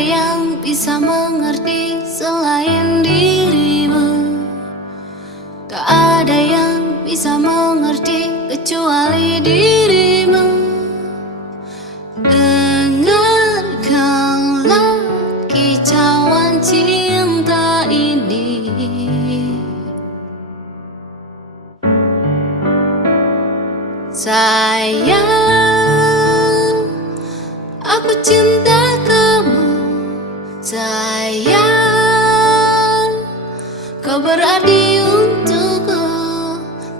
yang bisa mengerti selain dirimu. Tak ada yang bisa mengerti kecuali dirimu. Dengarkanlah kicauan cinta ini. Sayang, aku cinta kamu. Sayang, kau berarti untukku.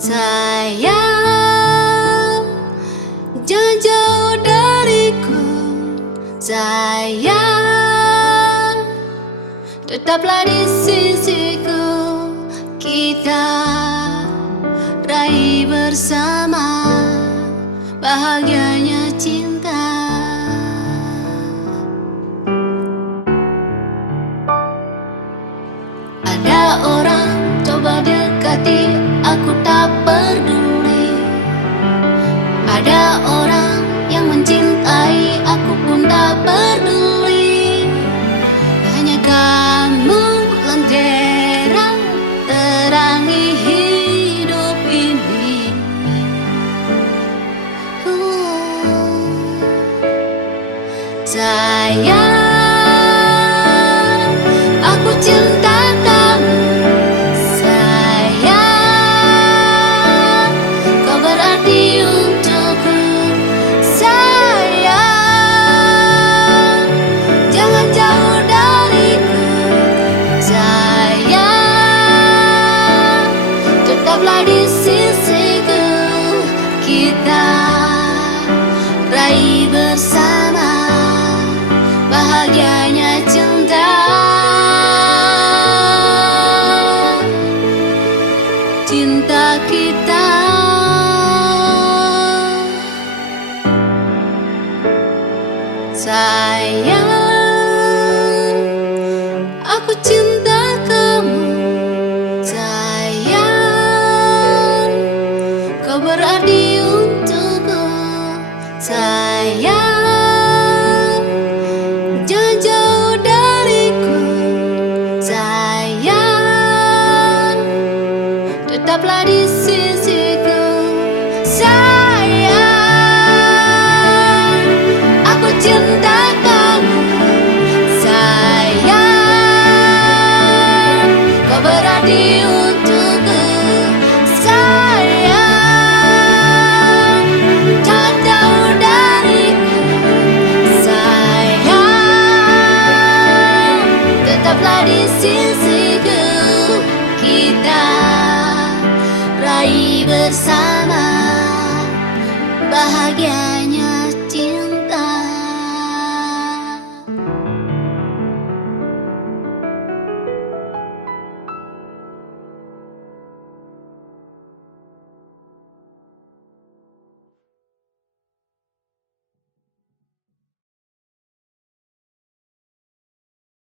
Sayang, jangan jauh dariku. Sayang, tetaplah di sisiku. Kita raih bersama bahagianya cinta. Ada orang coba dekati, aku tak peduli. Ada orang yang mencintai, aku pun tak peduli. Hanya kamu lentera terangi hidup ini. Sayang, aku cinta kamu. Sayang, kau berarti untukku. Sayang, jangan jauh dariku. Sayang, tetaplah di sisiku. Kita raih bersama bahagianya cinta. Cinta kita. Sayang, aku cinta kamu. Sayang, kau berarti untukku. Sayang, jangan jauh dariku. Sayang, tetaplah di sisiku. Sayang, aku cinta kamu. Sayang, kau berarti untukku. Sayang, jangan jauh dariku. Sayang, tetaplah di sisiku. Kita raih bersama bahagia